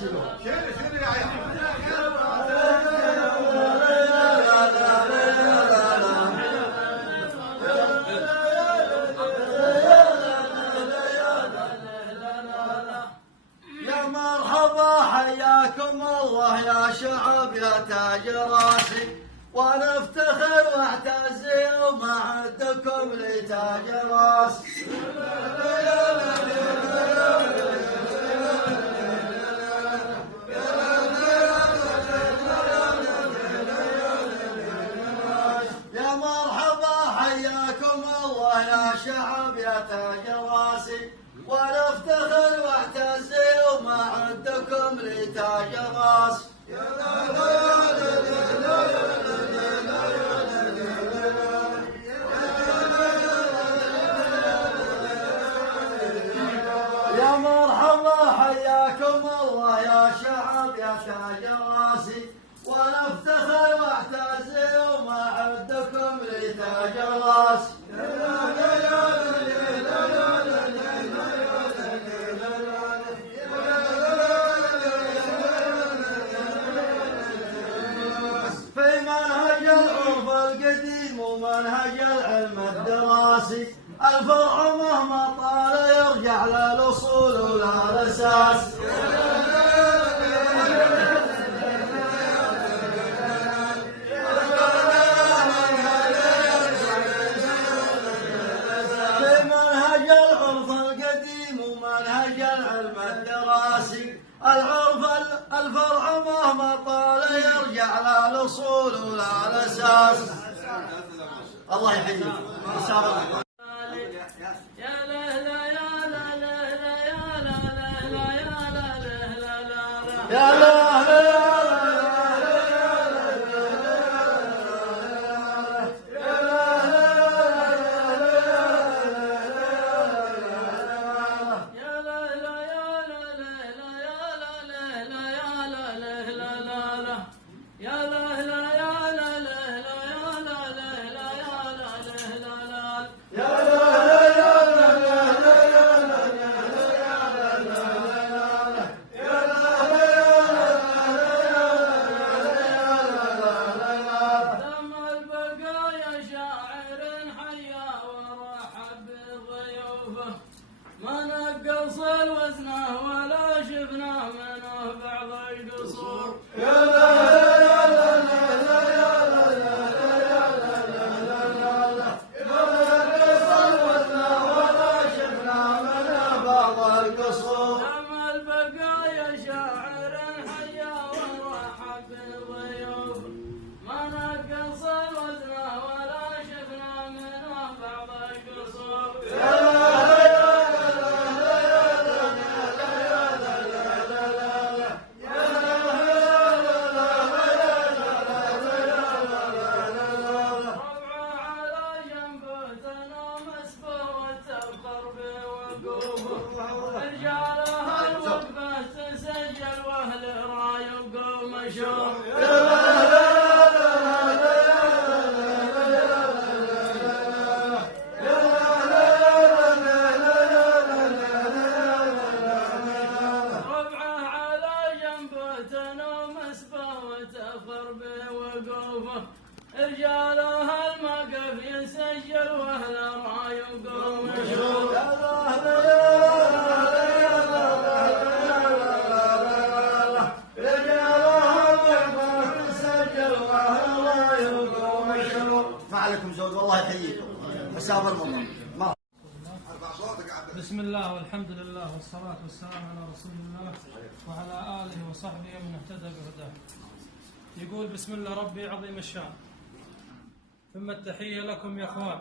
يا مرحبا حياكم الله يا شعب يا تاج راسي، وانا افتخر واعتز يوم اعدكم لتاج راسي. يا مرحبا حياكم الله يا شعب يا تاج راسي، وانا افتخر واعتز يوم اعدكم لتاج راسي. يا مرحبا حياكم الله يا شعب يا تاج راسي، وانا افتخر واعتز يوم اعدكم لتاج راسي. في منهج العرف القديم ومنهج العلم الدراسي، الفرع مهما طال يرجع للأصول ولا الأساس. في منهج العرف القديم ومنهج العلم الدراسي، الفرع مهما طال يرجع للأصول ولا الأساس. الله يحييك. يا لا ما نقص الوزنه ولا شفنا منه بعض القصور. يا لا رجالها المقف يسجل واهل راي وقوم مشهور. ما عليكم زود والله يحييكم. حساب المنظر. بسم الله والحمد لله والصلاة والسلام على رسول الله وعلى آله وصحبه ومن اهتدى بهداه. يقول بسم الله ربي عظيم الشان، ثم التحية لكم يا اخوان،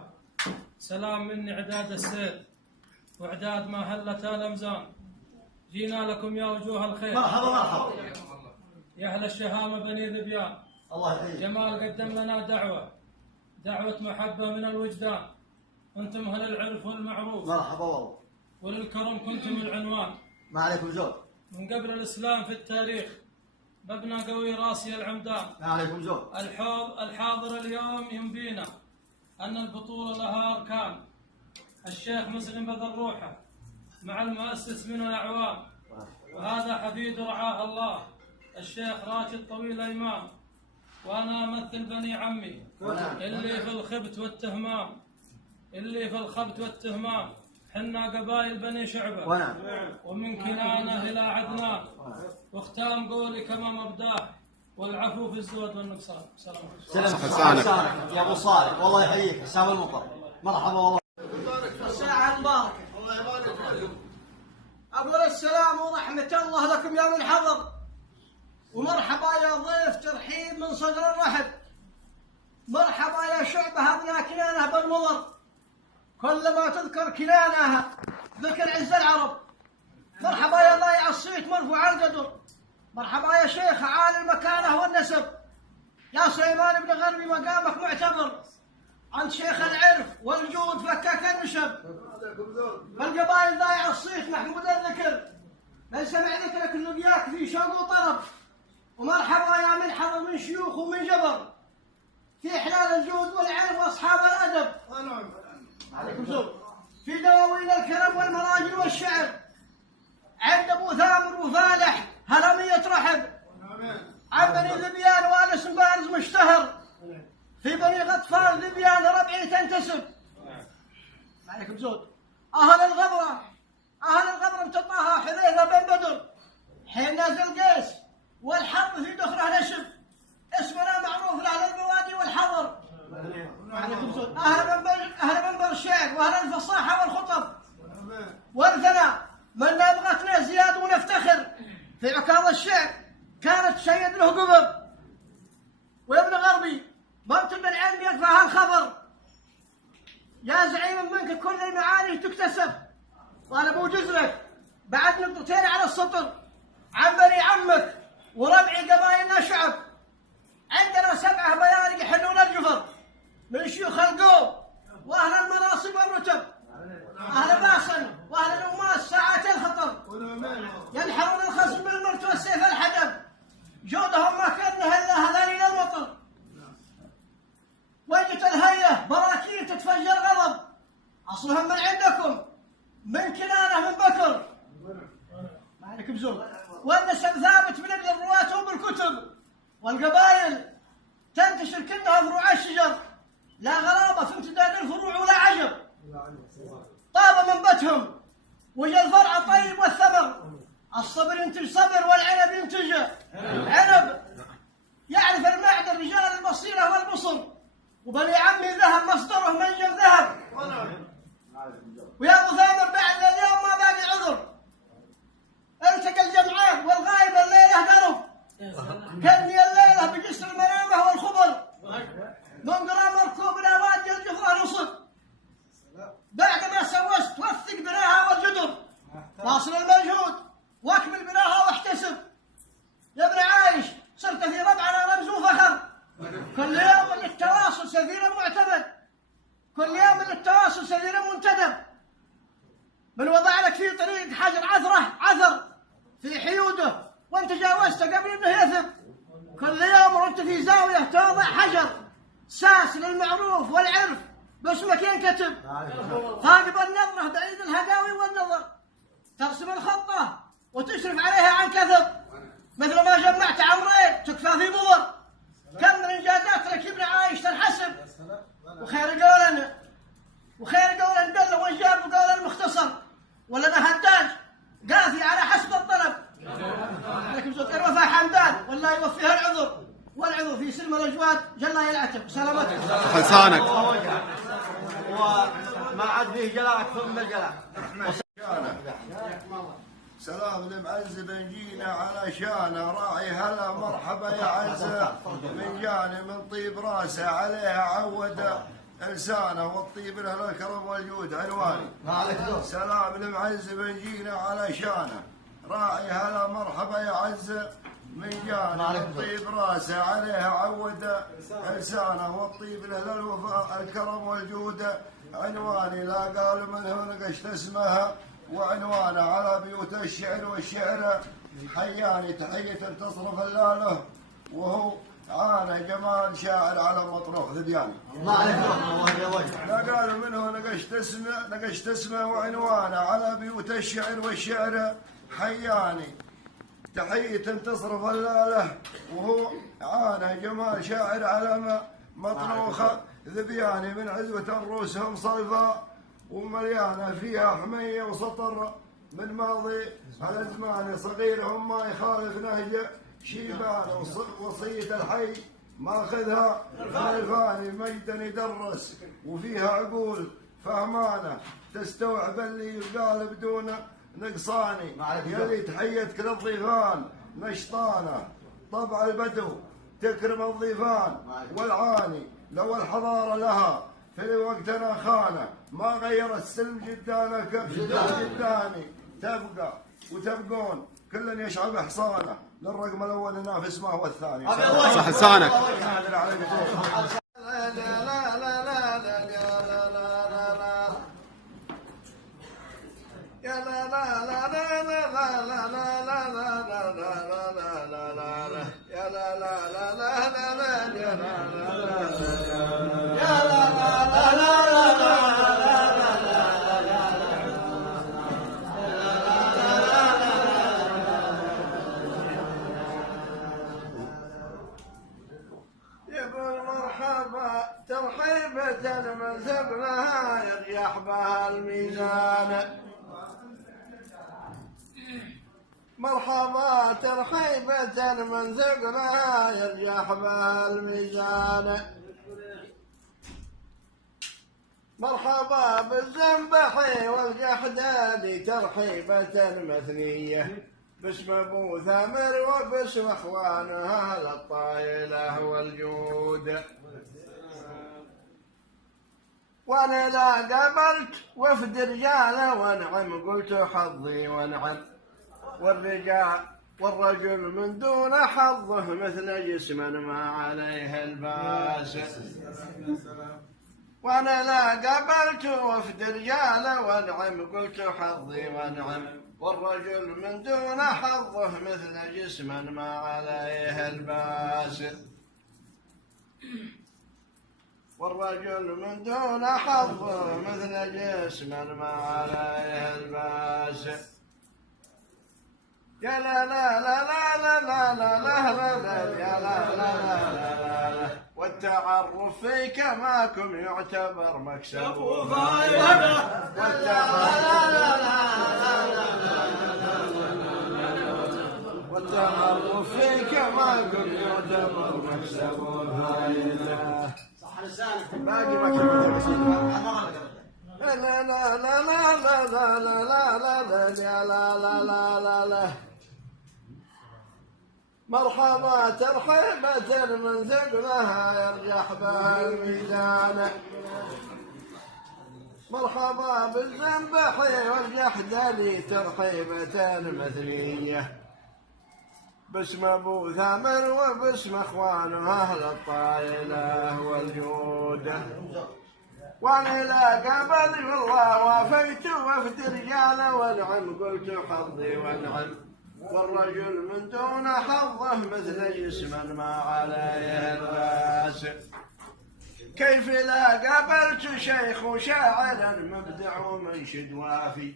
سلام مني عداد السير واعداد ما هلت الامزان. جينا لكم يا وجوه الخير، مرحبا مرحبا يا اهل الشهامة بني ذبيان. الله يحييك. جمال قدم لنا دعوة محبة من الوجدان، انتم اهل العرف والمعروف. مرحبا والله. وللكرم كنتم العنوان. ما عليكم زود. من قبل الاسلام في التاريخ مبنى قوي راسي العمدان. ما عليكم زود. الحاضر اليوم ينبينا أن البطولة لها أركان. الشيخ مسلم بذل روحه مع المؤسس من الأعوام، وهذا حفيد رعاه الله الشيخ راشد طويل إمام، وأنا أمثل بني عمي اللي في الخبت والتهمام، اللي في الخبت والتهمام. حنا قبائل بني شعبة ومن كنانة إلى عدنان، واختام قولي كما مبداه، والعفو في الزود والنقصان. سلام حسانك يا ابو صالح، والله يحييك. حسام المطر، مرحبا والله. الساعة المباركة، الله يبارك فيكم. أقول السلام ورحمة الله لكم يا من حضر، ومرحبا يا ضيف ترحيب من صدر الرحب. مرحبا يا شعبة أبناء كنانة بالمضر، كلما تذكر كنانة ذكر عز العرب. مرحبا يا ضايع الصيت مرفوع القدر، مرحبا يا شيخ عالي المكانة والنسب، يا سليمان بن غربي مقامك معتبر، عند شيخ العرف والجود فكك النشب. بالقبائل ضايع الصيت محمود الذكر، من سمع ذكرك اللقياك في شوق وطرب. ومرحبا يا من حضر من شيوخ ومن جبر، في حلال الجود والعرف واصحاب الادب. عليكم السلام. في دواوين الكرم والمراجل والشعر، عند ابو ثامر وفالح هلمية رحب. عن بني ذبيان وانس بارز مشتهر، في بني غطفان ذبيان ربعي تنتسب. عليكم زود. اهل الغبره امتطاها حذيفه بن بدر، حين نازل قيس والحرب في دخره نشب. اسمنا معروف لاهل البوادي والحضر. عليكم زود. اهل منبر الشعر واهل الفصاحه والخطب والثناء، من نبغتنا زياد ونفتخر. في عكاظ الشعر كانت تشيد له قبر، وابن غربي ضبط بن علم يدفع الخبر. يا زعيم منك كل المعاني تكتسب، وانا ابو جزرك بعد نقطتين على السطر. عن بني عمك وربعي قبائلنا شعب، عندنا 7 بيارق يحلون الجفر، من شيوخ القوم واهل المناصب والرتب، اهل باسل واهل الاماس ساعات الخطر، ينحرون الخصم بالمرت والسيف الحدب، جودهم ما كان الا هذالين المطر. وجت الهيئه براكين تتفجر غضب، اصلهم من عندكم من كنانه من بكر. ما عليك بزور. والنسب ثابت من ابن الرواة وبالكتب، والقبائل تنتشر كلها فروع الشجر، لا غرابه في امتداد الفروع ولا عجب. طاب منبتهم وجا الفرع طيب والثمر، الصبر ينتج صبر والعنب ينتج عنب. يعرف المعدن رجال البصيره والبصر، وبني عمي ذهب مصدره منجم ذهب. ويا ابو ثامر بعد اليوم ما باقي عذر، التقى الجمعان والغايب الليله قرب، كني الليله بجسر المنامه والخبر، منقرا مركوب الأوادي الجفرة نصب. بعد ما سوست وثق بناها والجدر، واصل المجهود واكمل بناها واحتسب. يا ابن عايش صرت في ربعنا رمز وفخر، كل يوم للتواصل سفير معتمد، كل يوم للتواصل سفير منتدب. من وضع لك في طريق حجر عثر في حيوده وانت جاوزته قبل انه يثب، كل يوم وانت في زاويه توضع حجر ساس للمعروف والعرف باسمك ينكتب. ثاقب النظره بعيد الهداوي والنظر، ترسم الخطه وتشرف عليها عن كثب، مثل ما جمعت عمرين تكفى في مضر. كم من انجازات لك ابن عايش تنحسب، وخير قولا دل وانجاب قولا مختصر، ولنا هداج قافي على حسب الطلب. عليكم زود. الوفاء حمدان والله يوفيها العذر، والعذر في سلم الأجواد جل يلعتب. سلامتك حسانك. وما عاد فيه جلاء أكثر من الجلاء. سلام لمعز بن جينا على شانه، راعي هلا مرحبا يا عزه، من جاني من طيب راسه عليها عود لسانه، والطيب له الكرم والجود عنواني. سلام لمعز بن جينا على شانه، راعي هلا مرحبا يا عزه، من جاني من طيب راسه عليها عود لسانه، والطيب له الوفاء الكرم والجود عنواني. لا قالوا من هو نقشت اسمها وعنوانه، على بيوت الشعر والشعر حياني، تحية تصرف اللاله وهو عانى جمال شاعر على مطروح ذبيان. الله عليك الله يا وجه. لا قالوا منه نقشت اسمه وعنوانه، على بيوت الشعر والشعر حياني، تحية تصرف اللاله وهو عانى جمال شاعر على مطروخة ذبياني من عزوة رؤوسهم صلفا ومليانة فيها حمية وسطر من ماضي الأزمان صغيرهم ما يخالف نهج شيبان وصية الحي ماخذها الفاني مجدا يدرس وفيها عقول فهمانة تستوعب اللي يقال بدون نقصاني يلي تحيتك للضيفان نشطانة طبع البدو تكرم الضيفان والعاني لو الحضارة لها في وقتنا خانة ما غير السلم جدانك جداني تبقى وتبقون كل يشعب حصانه للرقم الاول ينافس ما هو الثاني صح لسانك يقول مرحبا ترحيبة من ثقلها يريح بها الميزان مرحبا ترحيبة من ثقلها يريح بها الميزان مرحبا بالزنبحي والجحداني ترحيبة مثنية باسم ابو ثامر وباسم اخوانه اهل الطايله والجود وانا لا قبلت وفد رجاله ونعم قلت حظي ونعم والرجل من دون حظه مثل جسما ما عليه الباس وانا لا قبلت وفد رجاله ونعم قلت حظي ونعم والرجل من دون حظه مثل جسما ما عليه الباس والرجل من دون حظه مثل جسما ما عليه الباس يا لا لا لا لا لا لا لا لا لا يا لا لا لا لا والتعرف فيك معكم يعتبر مكسب وفائدة والتعرف فيك معكم يعتبر مكسب وفائدة صح لسانك باقي مكسب لا لا لا لا لا لا لا لا لا لا لا لا لا مرحبا ترحيبة من ثقلها يرجح بها الميزان مرحبا بالزنبحي والجحدلي ترحيبة مثنية باسم ابو ثامر وباسم اخوانه اهل الطايله والجود وانا لا قبل والله وافيت وفد رجاله ونعم قلت حظي ونعم والرجل من دون حظه مثل جسما ما عليه الباس كيف لا قبلت شيخ شاعرا مبدع ومنشد وافي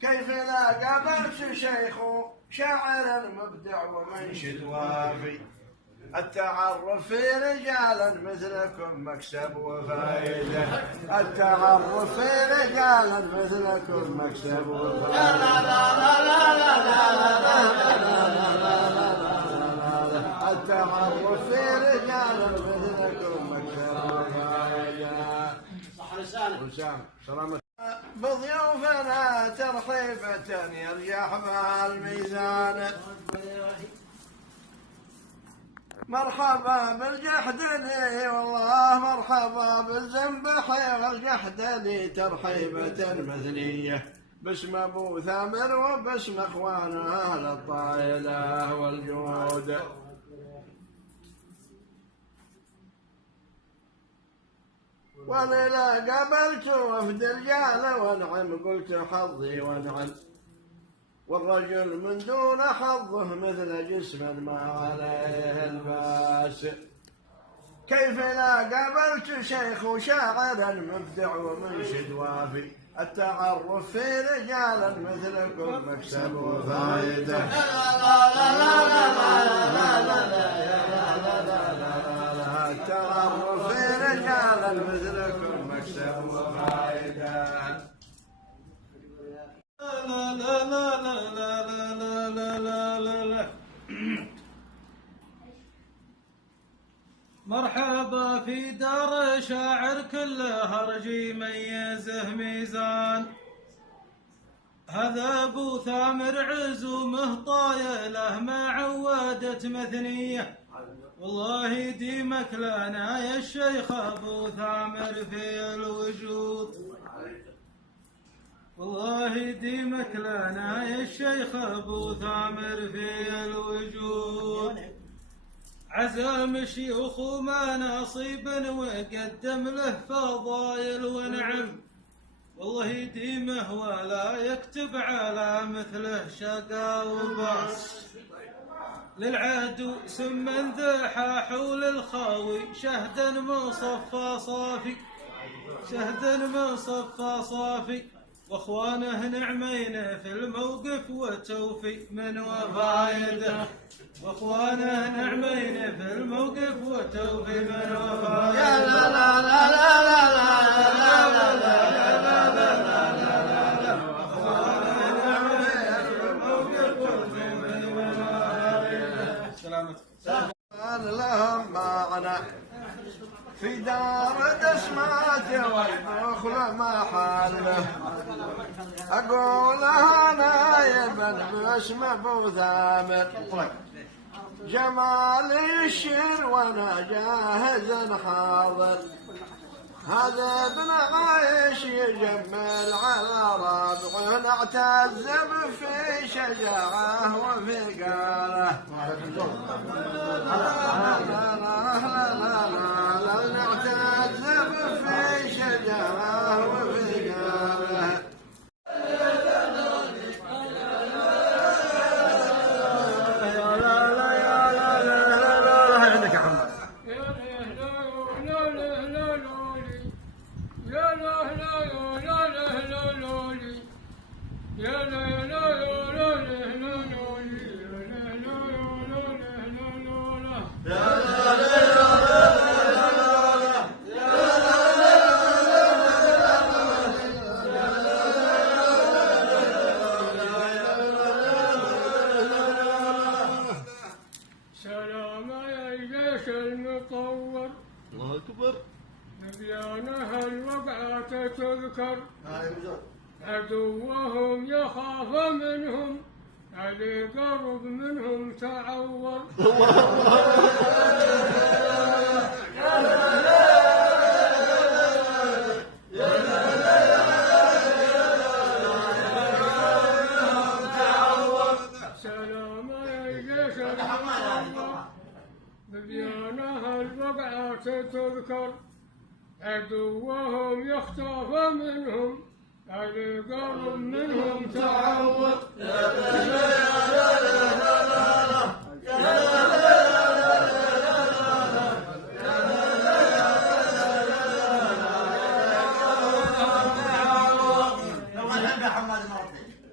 كيف لا قبلت شيخ شاعرا مبدع ومنشد وافي التعرف في رجالا مثلكم مكسب وفائدة التعرف في رجالا مثلكم مكسب وفائدة التعرف في رجالا مثلكم مكسب وفائدة صح لسانك سلامة بضيوفنا ترحيبة يرجح بها الميزان مرحبا بالجحدلي والله مرحبا بالزنبحي والجحدلي ترحيبة مثنية باسم ابو ثامر وباسم اخوانه اهل الطايله والجود وليلة قبلت وفد رجاله ونعم قلت حظي ونعم والرجل من دون حظه مثل جسما ما عليه الباس كيف لا قابلت شيخ وشاعر مبدع ومنشد وافي التعرف في رجال مثلكم مكسب وفائدة. التعرف في رجال مثلكم مكسب وفائدة. لا لا لا لا لا لا لا لا لا لا. مرحبا في دار شاعر كله هرج يميزه ميزان. هذا ابو ثامر عزومه طايله ما عودت مثنيه. والله يديمك لنا يا الشيخ ابو ثامر في الوجود. والله يديمك لنا يا الشيخ ابو ثامر في الوجود. عزم شيوخ ما نصيب وقدم له فضايل ونعم. والله يديمه ولا يكتب على مثله شقا وباس. للعدو سما ذاحا حول الخاوي شهدا مصفى صافي. شهدا مصفى صافي واخوانه نعمين في الموقف وتوفي من وفايده. واخوانه نعمين في الموقف وتوفي من وفايده. يا لا لا لا لا لا لا لا لا لا. واخوانه نعمين في الموقف وتوفي من وفايده. سلامتك. لهم معنى في دار دسمات والبخل محله. أقول أنا يا بن باسم أبو ثامر جمال الشر وأنا جاهز حاضر. هذا ابن عايش يجمل على ربعه نعتز في شجاعه وفي قاله. نعتز في شجاعه وفي قاله. سلام يا الجيش المطور. الله أكبر. نبيانها الوقعة تذكر. عدوهم يخاف منهم علي قرب منهم تعور. سلام يا الجيش المطور. نبيانها الوقعة تذكر. عدوهم يختاف منهم علي قرب منهم تعور.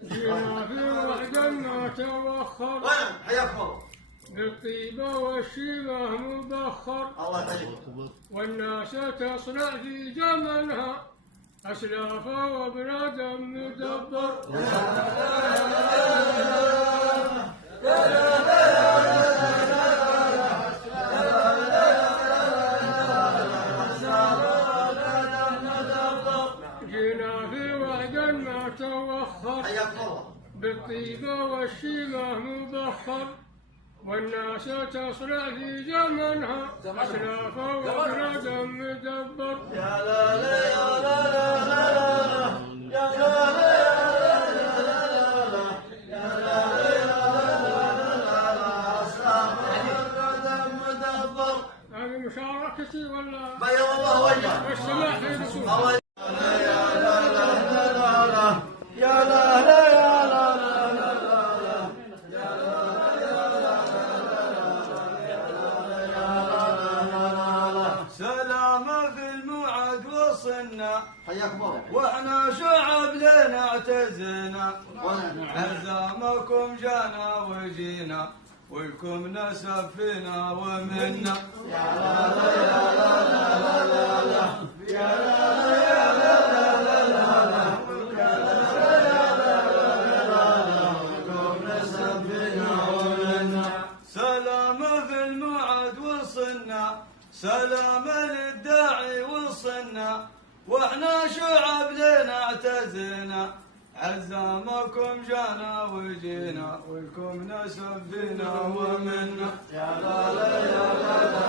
جينا في وحدة ما توخر. بالطيبة والشيبة مبخر. الله يحييك. والناس تصنع في زمنها أسلاف وبلاد مدبر. جينا في وعد ما توخر. بالطيبة والشيمة مبخر. والناس تصنع في زمنها أسلاف وبلاد مدبر. يا لا لا يا لا لا لا يا لا لا. هذه مشاركتي ولا؟ بيض الله وجهك. والسماح للرسول. حياكم الله. واحنا شعب لنا اعتزنا عزامكم جانا وجينا ولكم نسب فينا ومنا. يا لا لا يا لا لا لا لا يا لا لا يا لا لا لا لا يا لا لا يا لا لا لا ولكم نسب فينا ومنا. سلام في الموعد وصلنا سلام للداعي وصلنا واحنا شعب لنا اعتزنا عزامكم جانا وجينا ولكم نسب فينا ومنا. يا لا لا يا لا لا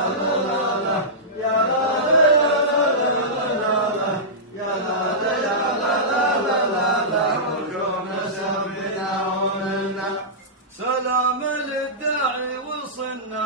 لا لا يا لا لا يا لا لا لا لا يا لا لا يا لا لا لا لا ولكم نسب فينا ومنا. سلام للداعي وصلنا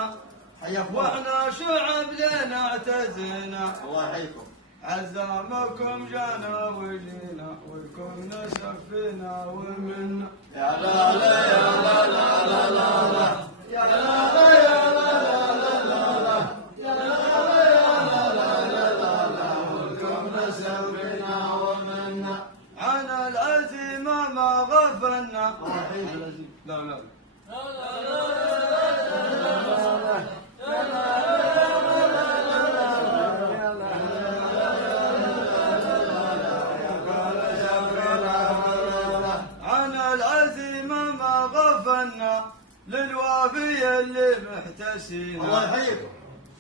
حياكم الله. واحنا شعب لنا اعتزنا الله يحييكم. عزامكم جانا وجينا ولكم نسب فينا ومنا. يا لا لا يا لا لا لا لا لا يا لا لا يا لا لا لا لا لا يا لا لا يا لا لا لا لا لا ولكم نسب فينا ومنا. عن العزيمة ما غفلنا. الله يحييك العزيز. لا لا عن العزيمة ما غفلنا للوافي اللي محتسينا. الله يحييكم.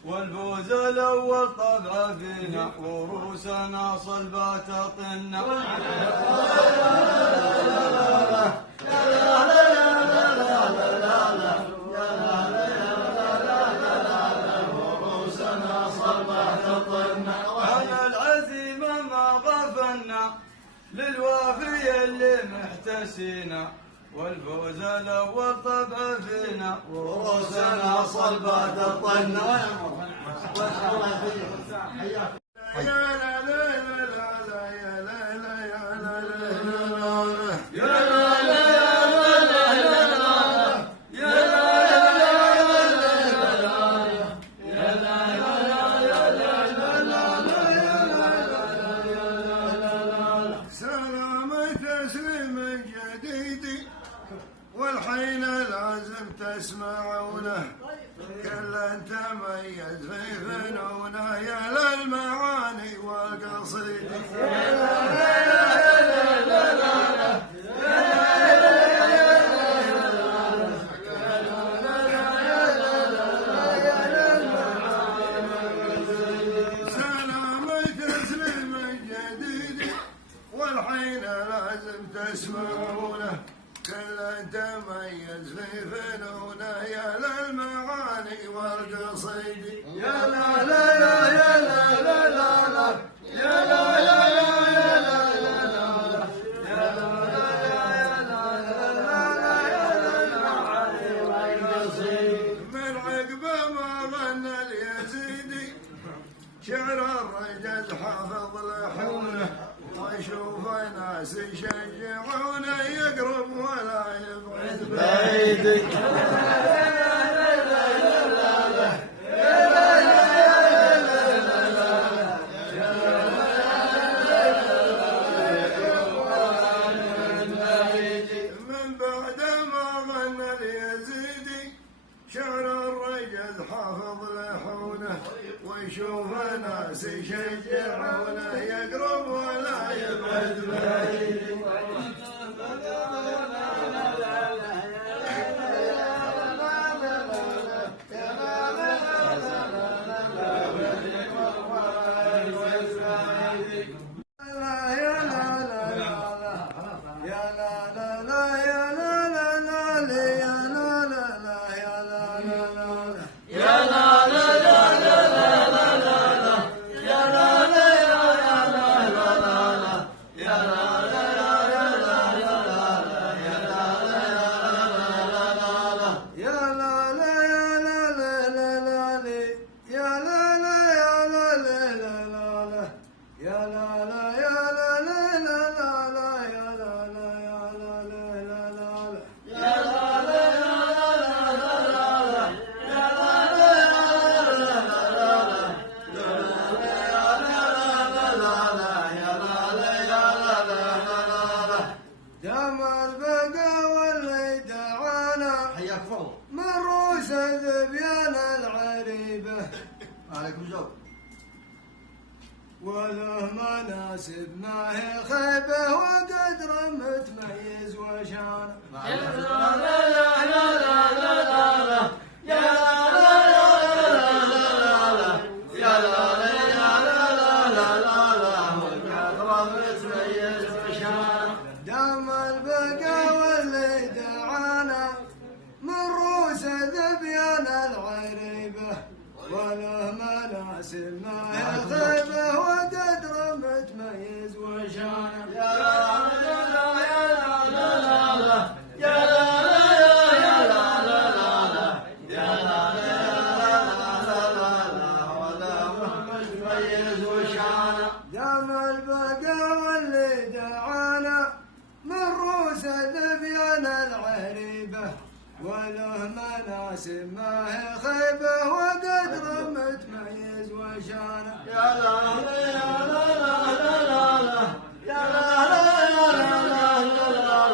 والفوز الأول طبع فينا وروسنا صلبات طنا. عن العزيمة ما غفلنا للوافي اللي محتسينا والفوز الأول طبع فينا ورؤوسنا صلبات الطنا. الله يحييك. حياك. يا لا لا لا لا يا لا لا يا لا لا يا لا لا يا لا لا يا سلام تسليم جديد والحين لازم تسمعونه كل تميز في فنونه يا للمعاني والقصيد. سلام تسليم جديد والحين لازم تسمعونه كل تميز في فنونه يا للمعاني والقصيد. يا لا لا يا لا لا لا لا يا لا لا يا لا لا لا يا لا لا يا لا لا يا لا. من عقب ما غنى اليزيدي شعر الرجل حافظ لحونه ويشوف ناس يشجعونه يقرب ولا يبعد بعيد. من بعد ما غنى اليزيدي شعر الرجل حافظ لحونه ويشوف ناس يشجعونه يقرب ولا يبعد بعيد. يا لا لا عليكم زود. وله مناسب ما هي خيبة وقدر متميز وشان. يا لا لا لا لا لا لا لا يا لا لا لا لا لا يا لا لا لا لا لا والقدر متميز وشان. دام البقى واللي دعانا من روس ذبيان العريبة وله مناسب ما هي خيبة وقدر متميز وشان. يا لا لا لا لا لا يا لا لا لا لا يا لا لا لا وله متميز وشان. دام البقى واللي دعانا من روس ذبيان العريبة وله مناسب ما هي خيبة وقدر متميز وشان. يا لا لا لا لا لا يا لا لا لا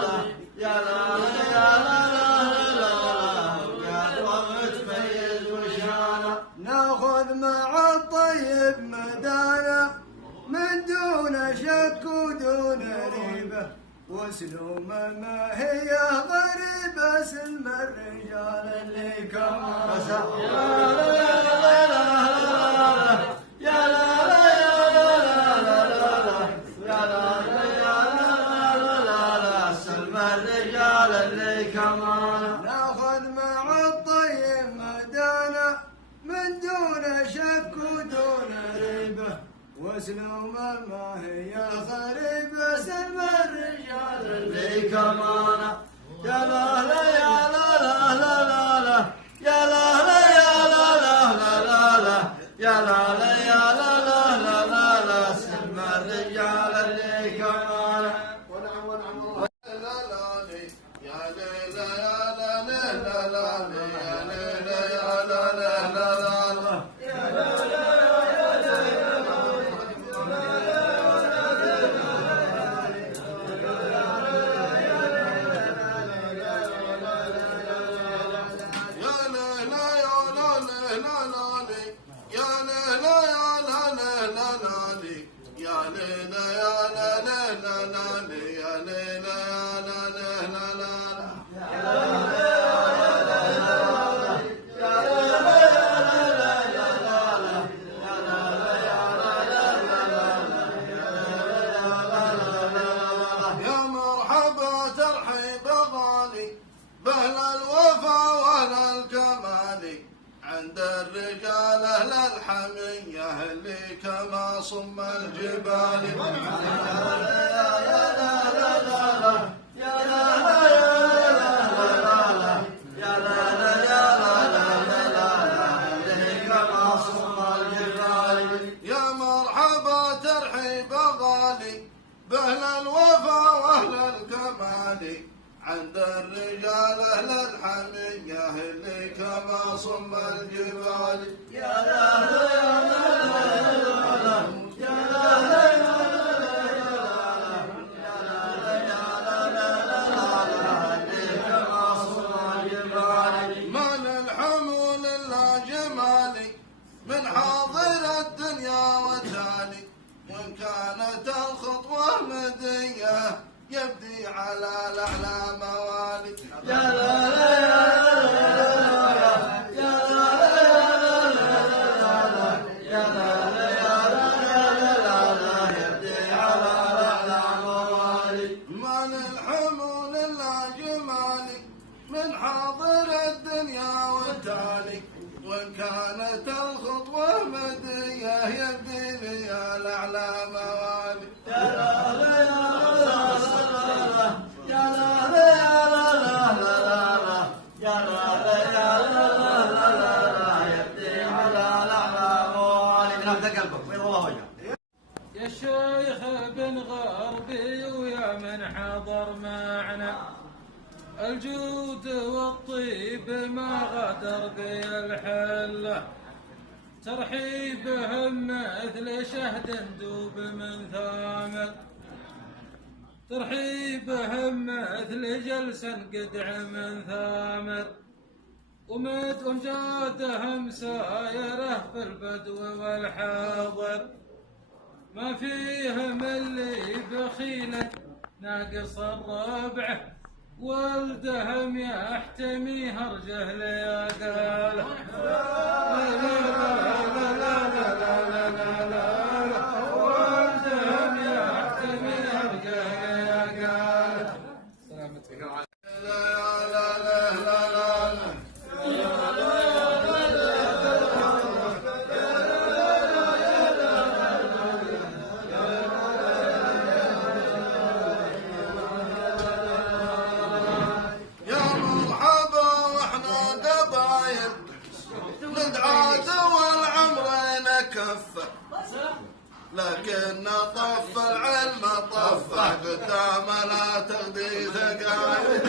لا يا لا لا متميز وشان. ناخذ مع الطيب مدانا من دون شك ودون ريبة وسلوم ما هي غريبة سلم الرجال اللي كمان. يا لا لا يا لا سلم الرجال اللي كمان. ناخذ مع الطيب مدانا من دون شك ودون ريبة وسلوم ما هي غريبة سلم الرجال اللي كمان. يا لا لا يا لا لا لا لا يا لا لا يا لا لا لا لا يا لا لا يا لا لا لا لا سلم الرجال اللي كمان. عند الرجال أهل الحمية اللي كما صم الجبال. يا مرحبا ترحيب غالي بأهل الوفا وأهل الكمال عند الرجال أهل الحمية اللي كما صم الجبال. يا لا لا يا لا من الحمول إلا جمالي من حاضر الدنيا وتالي وإن كانت الخطوة مدية يبدي على الأعلى موالي. يا لا لا يبدي على الأعلى موالي. من الحمول إلا جمالي من حاضر الدنيا والتالي وإن كانت الخطوة مدية يبدي لي الأعلى موالي. يا لا لا يا شيخ بن غربي ويا من حضر معنا الجود والطيب ما غدر بي الحله ترحيبهم مثل شهد دوب من ثامر ترحيبهم مثل جلسا قدع من ثامر ومد أمجادهم سايره في البدو والحاضر، ما فيهم اللي بخيلة ناقص الربع، ولدهم يحتمي هرجه ليقاله. ولدهم يحتمي هرجه ليقاله. لكن طف العلم طفه قدام لا تغدي ثقايل.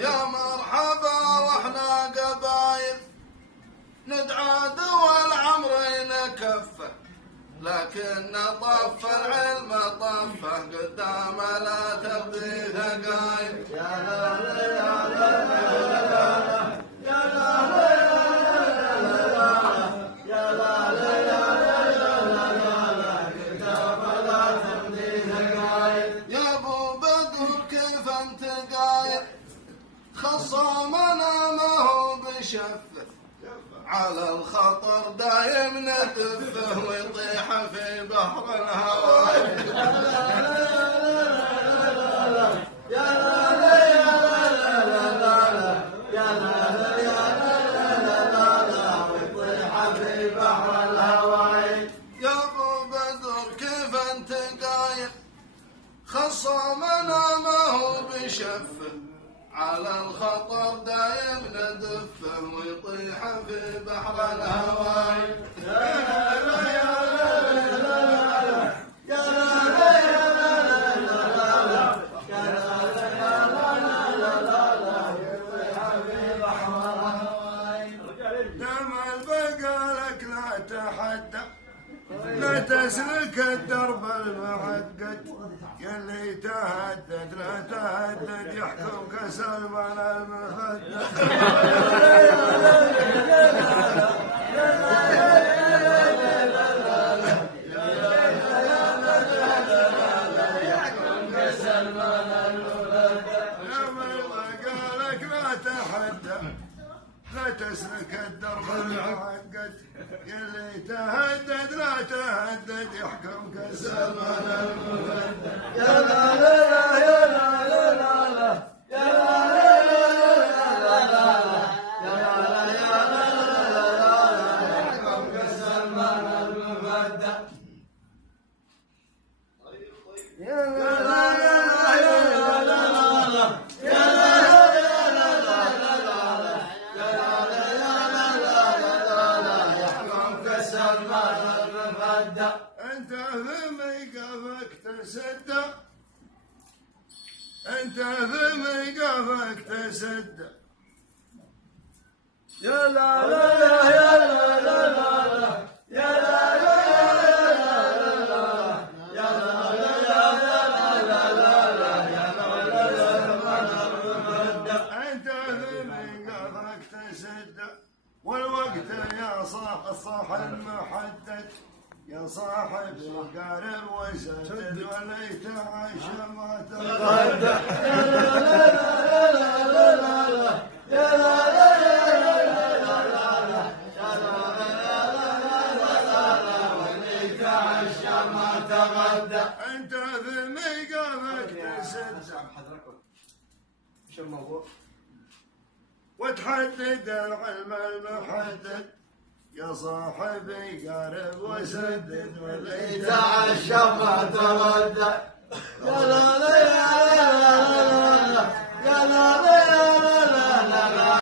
يا مرحبا واحنا قبايل ندعى دول العمرين كفه، لكن طف العلم طفه قدام لا تغدي ثقايل. يا لا لا يا لا لا يا لا لا يا لا لا قدام لا تغدي ثقايل. يا ابو بدر كيف انت قايل خصامنا ما هو بشفه، على الخطر دايم ندفه ويطيح في بحر الهوى. يا ابو بدر كيف انت قايل خصامنا ما هو بشفه، على الخطر دايم ندفه ويطيح في بحر الهوى. لا تسلك الدرب المعقد، يلي تهدد لا تهدد يحكمك سلمان المخدد. قالك لا تحدى لا تسلك الدرب المعقد، يلي تهدد لا تهدد يحكمك سلمان المخدد. يا لا لا يا لا لا لا يا لا انت في ميقافك تسدى، انت في ميقافك تسدى. يا لا لا لا يا لا لا لا يا لا لا والوقت يا صاحب محدد، يا صاحب قارب وسدد وليت عاش ما تغدى. يا لا لا لا لا لا يا لا وليت عاش ما تغدى. انت في ميقافك تسد ايش الموضوع؟ وتحدد العلم المحدد، يا صاحبي قارب وسدد وليت عاش ما تغدى. يا لا لا يا لا لا يا لا لا